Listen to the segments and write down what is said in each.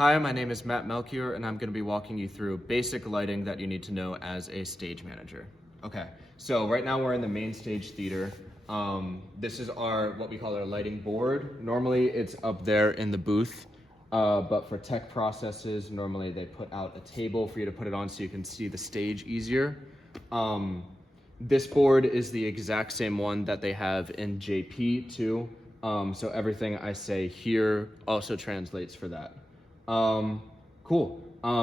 Hi, my name is Matt Melchior, and I'm going to be walking you through basic lighting that you need to know as a stage manager. Okay, so right now we're in the main stage theater. This is what we call our lighting board. Normally it's up there in the booth, but for tech processes, normally they put out a table for you to put it on so you can see the stage easier. This board is the exact same one that they have in JP too. So everything I say here also translates for that. Cool.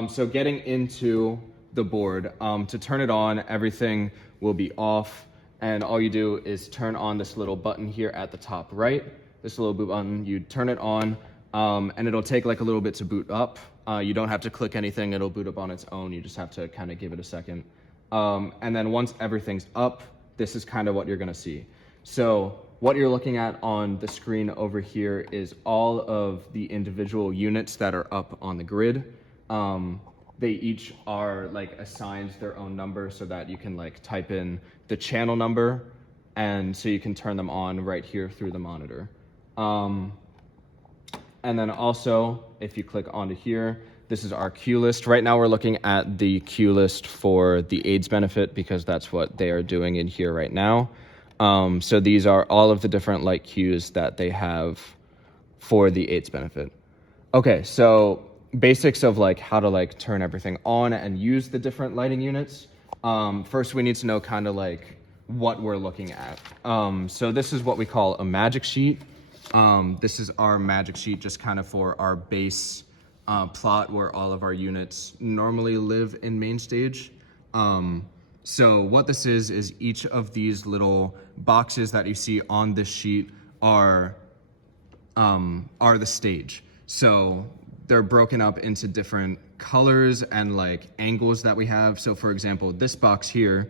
So getting into the board, to turn it on, everything will be off, and all you do is turn on this little button here at the top right. This little boot button, you turn it on, and it'll take like a little bit to boot up. You don't have to click anything, it'll boot up on its own. You just have to kind of give it a second. And then once everything's up, this is kind of what you're gonna see. So what you're looking at on the screen over here is all of the individual units that are up on the grid. They each are like assigned their own number so that you can like type in the channel number, and so you can turn them on right here through the monitor. And then also, if you click onto here, this is our queue list. Right now we're looking at the queue list for the AIDS benefit because that's what they are doing in here right now. So these are all of the different light cues that they have for the AIDS benefit. Okay, so basics of like how to like turn everything on and use the different lighting units. First we need to know kind of like what we're looking at. So this is what we call a magic sheet. This is our magic sheet just kind of for our base plot where all of our units normally live in main stage. So what this is each of these little boxes that you see on this sheet are the stage. So they're broken up into different colors and like angles that we have. So for example, this box here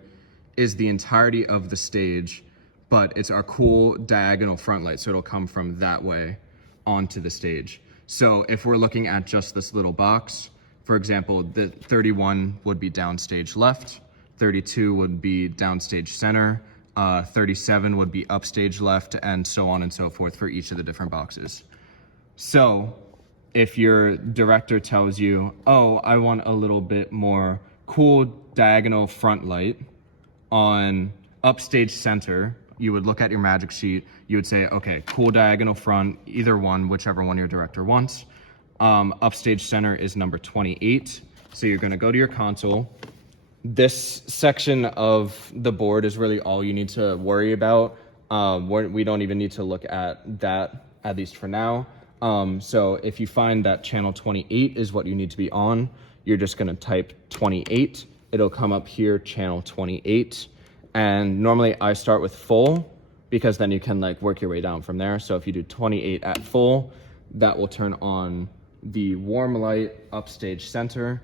is the entirety of the stage, but it's our cool diagonal front light. So it'll come from that way onto the stage. So if we're looking at just this little box, for example, the 31 would be downstage left, 32 would be downstage center, 37 would be upstage left, and so on and so forth for each of the different boxes. So if your director tells you, oh, I want a little bit more cool diagonal front light on upstage center, you would look at your magic sheet, you would say, okay, cool diagonal front, either one, whichever one your director wants. Upstage center is number 28. So you're gonna go to your console. This section of the board is really all you need to worry about. We don't even need to look at that, at least for now. So if you find that channel 28 is what you need to be on, you're just gonna type 28. It'll come up here, channel 28. And normally I start with full because then you can like work your way down from there. So if you do 28 at full, that will turn on the warm light upstage center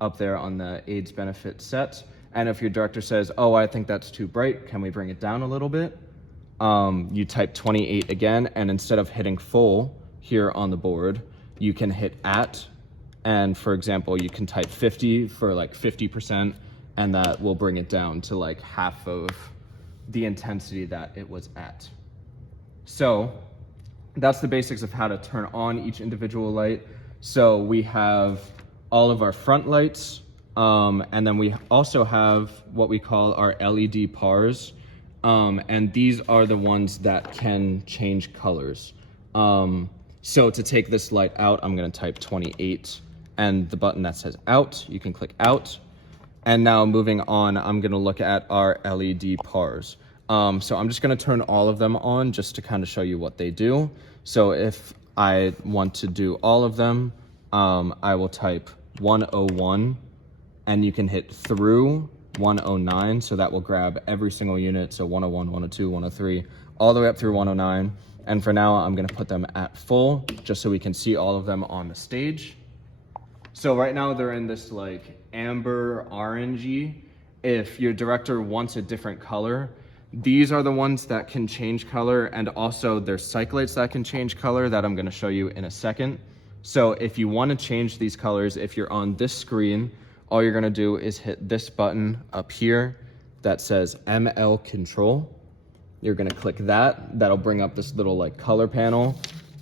up there on the AIDS benefit set. And if your director says, oh, I think that's too bright, can we bring it down a little bit? You type 28 again, and instead of hitting full here on the board, you can hit at, and for example, you can type 50 for like 50%, and that will bring it down to like half of the intensity that it was at. So that's the basics of how to turn on each individual light. So we have all of our front lights, and then we also have what we call our LED pars, and these are the ones that can change colors. So to take this light out, I'm gonna type 28, and the button that says out, you can click out. And now moving on, I'm gonna look at our LED pars. So I'm just gonna turn all of them on just to kind of show you what they do. So if I want to do all of them, I will type 101, and you can hit through 109, so that will grab every single unit, so 101, 102, 103, all the way up through 109. And for now, I'm gonna put them at full, just so we can see all of them on the stage. So right now they're in this like amber orangey. If your director wants a different color, these are the ones that can change color, and also there's cyc lights that can change color that I'm gonna show you in a second. So if you wanna change these colors, if you're on this screen, all you're gonna do is hit this button up here that says ML control. You're gonna click that, that'll bring up this little like color panel,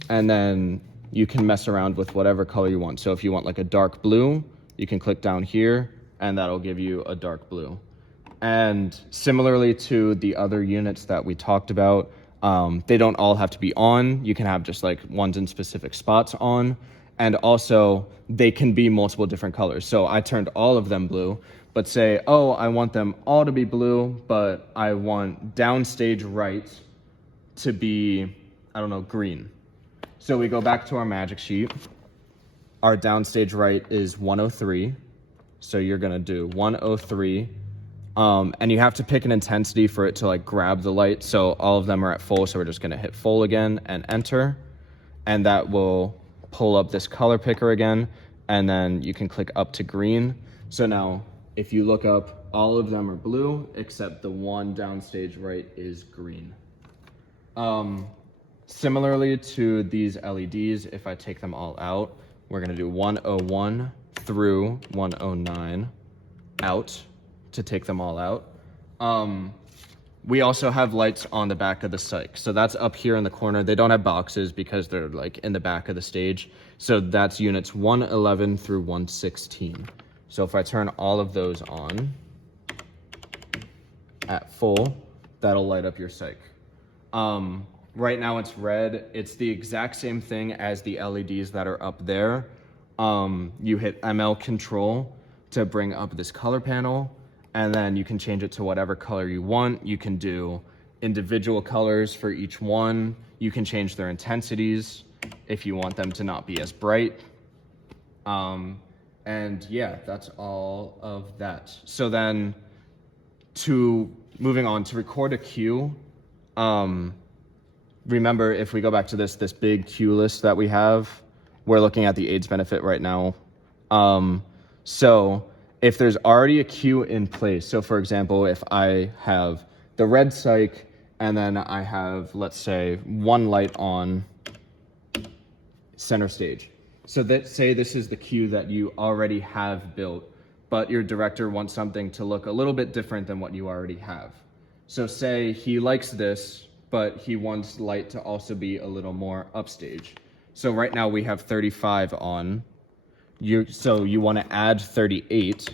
and then you can mess around with whatever color you want. So if you want like a dark blue, you can click down here and that'll give you a dark blue. And similarly to the other units that we talked about, they don't all have to be on. You can have just like ones in specific spots on. And also they can be multiple different colors. So I turned all of them blue, but say, oh, I want them all to be blue, but I want downstage right to be, I don't know, green. So we go back to our magic sheet. Our downstage right is 103. So you're gonna do 103. And you have to pick an intensity for it to like grab the light. So all of them are at full. So we're just gonna hit full again and enter. And that will pull up this color picker again. And then you can click up to green. So now if you look up, all of them are blue, except the one downstage right is green. Similarly to these LEDs, if I take them all out, we're gonna do 101 through 109 out to take them all out. We also have lights on the back of the cyc. So that's up here in the corner. They don't have boxes because they're like in the back of the stage. So that's units 111 through 116. So if I turn all of those on at full, that'll light up your cyc. Right now it's red. It's the exact same thing as the LEDs that are up there. You hit ML control to bring up this color panel, and then you can change it to whatever color you want. You can do individual colors for each one. You can change their intensities if you want them to not be as bright. And yeah, that's all of that. So then moving on to record a cue, remember, if we go back to this big cue list that we have, we're looking at the AIDS benefit right now. So if there's already a cue in place, so for example, if I have the red cyc and then I have, let's say, one light on center stage. So say this is the cue that you already have built, but your director wants something to look a little bit different than what you already have. So say he likes this, but he wants light to also be a little more upstage. So right now we have 35 on. So you want to add 38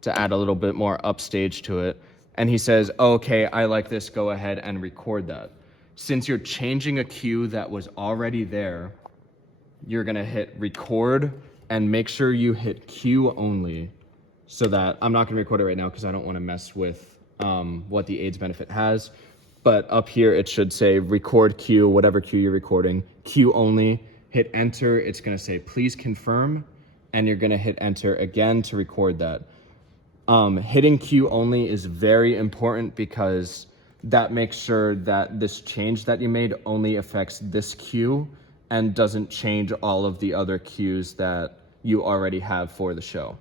to add a little bit more upstage to it. And he says, okay, I like this, go ahead and record that. Since you're changing a cue that was already there, you're gonna hit record and make sure you hit cue only, so that, I'm not gonna record it right now because I don't wanna mess with what the AIDS benefit has. But up here, it should say record cue, whatever cue you're recording, cue only, hit enter. It's gonna say, please confirm. And you're gonna hit enter again to record that. Hitting cue only is very important because that makes sure that this change that you made only affects this cue and doesn't change all of the other cues that you already have for the show.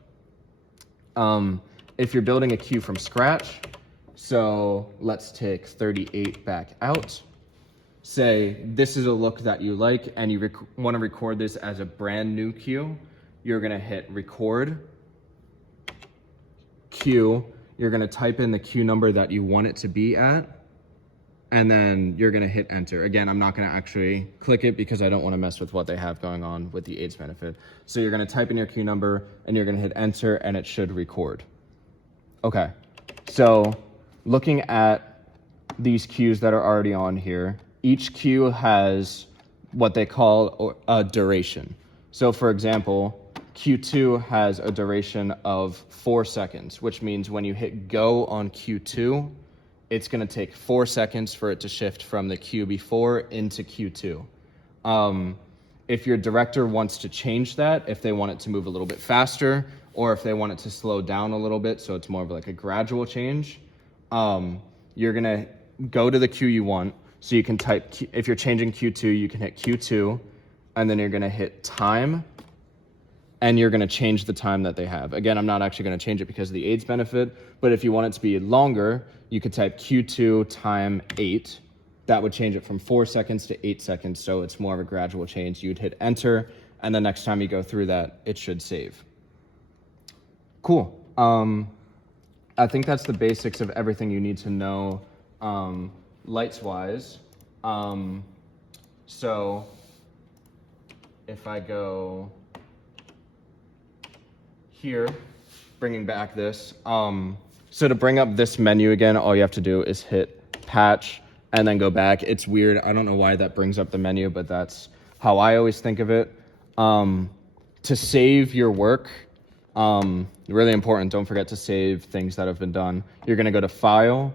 If you're building a cue from scratch, so let's take 38 back out. Say this is a look that you like and you want to record this as a brand new cue. You're gonna hit record, cue. You're gonna type in the cue number that you want it to be at, and then you're gonna hit enter. Again, I'm not gonna actually click it because I don't wanna mess with what they have going on with the AIDS benefit. So you're gonna type in your cue number and you're gonna hit enter and it should record. Okay, so looking at these cues that are already on here, each cue has what they call a duration. So for example, Q2 has a duration of 4 seconds, which means when you hit go on Q2, it's gonna take 4 seconds for it to shift from the cue before into Q2. If your director wants to change that, if they want it to move a little bit faster, or if they want it to slow down a little bit, so it's more of like a gradual change, you're gonna go to the cue you want. So you can type, if you're changing Q2, you can hit Q2, and then you're gonna hit time, and you're gonna change the time that they have. Again, I'm not actually gonna change it because of the AIDS benefit, but if you want it to be longer, you could type Q2 time 8. That would change it from 4 seconds to 8 seconds, so it's more of a gradual change. You'd hit enter, and the next time you go through that, it should save. Cool. I think that's the basics of everything you need to know lights-wise. So if I go here, bringing back this, so to bring up this menu again, all you have to do is hit patch and then go back. It's weird. I don't know why that brings up the menu, but that's how I always think of it. To save your work, really important, don't forget to save things that have been done. You're gonna go to File,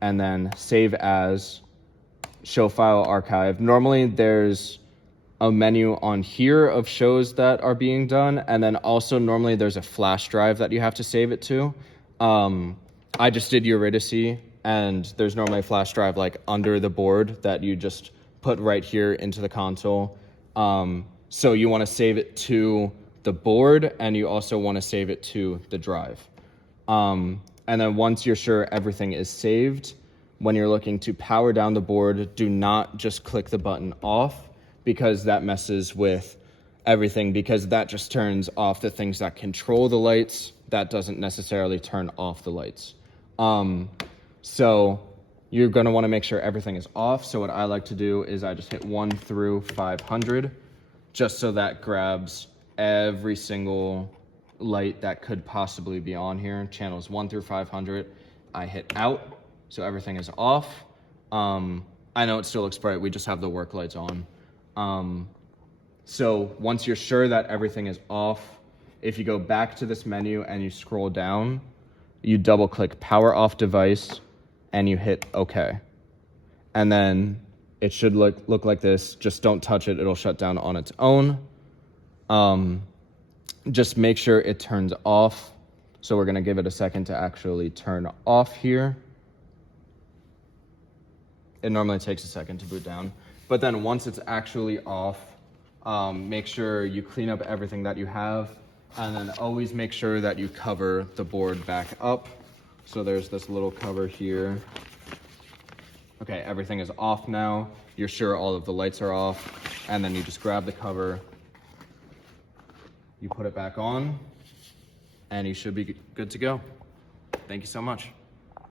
and then Save As, Show File Archive. Normally there's a menu on here of shows that are being done, and then also normally there's a flash drive that you have to save it to. I just did Eurydice, and there's normally a flash drive like under the board that you just put right here into the console. So you want to save it to the board, and you also want to save it to the drive. And then once you're sure everything is saved, when you're looking to power down the board, do not just click the button off, because that messes with everything, because that just turns off the things that control the lights. That doesn't necessarily turn off the lights. So you're gonna wanna make sure everything is off. So what I like to do is I just hit 1 through 500, just so that grabs every single light that could possibly be on here. Channels 1 through 500, I hit out, so everything is off. I know it still looks bright, we just have the work lights on. So once you're sure that everything is off, if you go back to this menu and you scroll down, you double click power off device and you hit OK. And then it should look like this. Just don't touch it, it'll shut down on its own. Just make sure it turns off. So we're gonna give it a second to actually turn off here. It normally takes a second to boot down. But then once it's actually off, make sure you clean up everything that you have, and then always make sure that you cover the board back up. So there's this little cover here. Okay, everything is off now. You're sure all of the lights are off, and then you just grab the cover, you put it back on, and you should be good to go. Thank you so much.